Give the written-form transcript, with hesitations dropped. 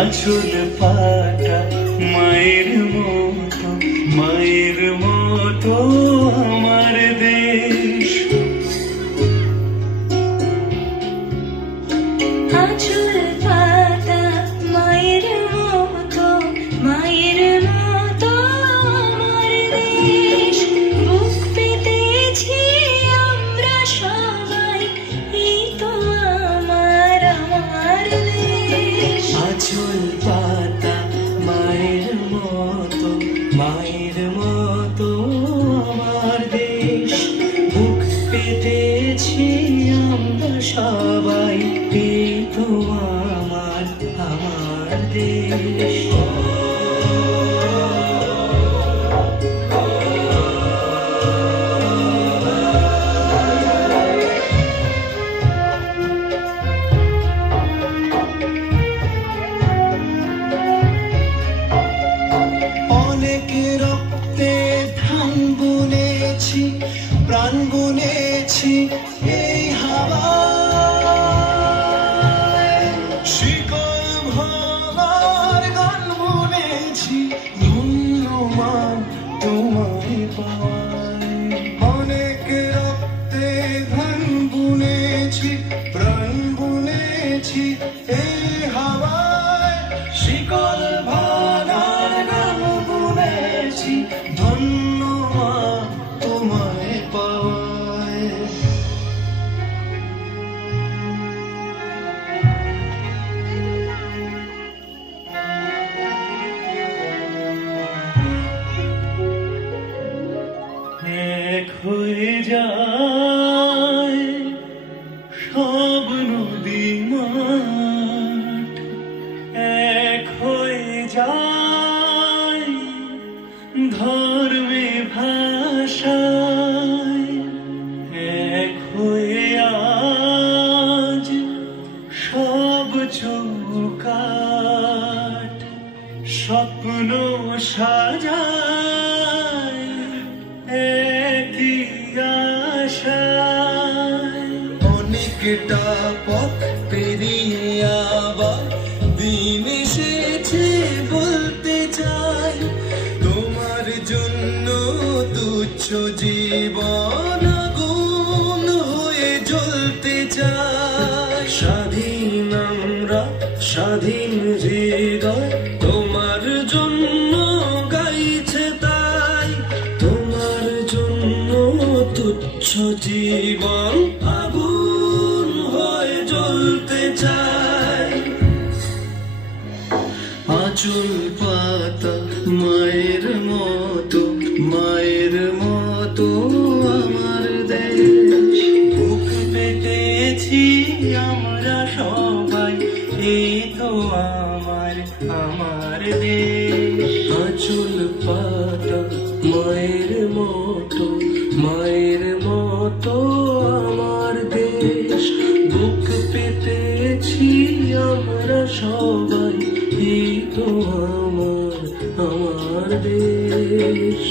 আঁচল পাতা মায়ের মতো আমার দেশ। আঁচল পাতা মায়ের মতো আমার দেশ। বুক পেতেছি আমরা সবাই, এই তো আমার দেশ। আঁচল পাতা মায়ের মতো আমার দেশ। বুক পেতেছি আমরা সবাই, এই তো আমার দেশ। প্রাণ বুনেছি এই হাওয়ায়, শিকল ভাঙার গান বুনেছি, ধন্য মা তোমায় পাওয়ায়। অনেক রক্তে ধান বুনেছি, প্রাণ বুনেছি এই হাওয়ায়, শিকল ভাঙার গান বুনেছি, ধন্য মা তোমায় পাওয়ায়। এক হয়ে যায় সব নদী মাঠ, এক হয়ে যায় ধর্মে ভাষায়, এক হয়ে আজ সব চৌকাঠ, স্বপ্ন সাজায় একই আশায়। অনেকটা পথ পেরিয়ে আবার দিন এসেছে বলতে চাই, তোমার জন্য তুচ্ছ জীবন আগুন হয়ে জ্বলতে চাই। স্বাধীন আমরা, স্বাধীন হৃদয় তোমার জন্য গাইছে তাই, তোমার জন্য তুচ্ছ জীবন আগুন হয়ে জ্বলতে চাই। আঁচল পাতা মায়ের মতো আমার দেশ। বুক পেতেছি আমরা সবাই, এই তো আমার দেশ। আঁচল পাতা মায়ের মতো আমার দেশ। বুক পেতেছি আমরা সবাই, এই তো আমার দেশ।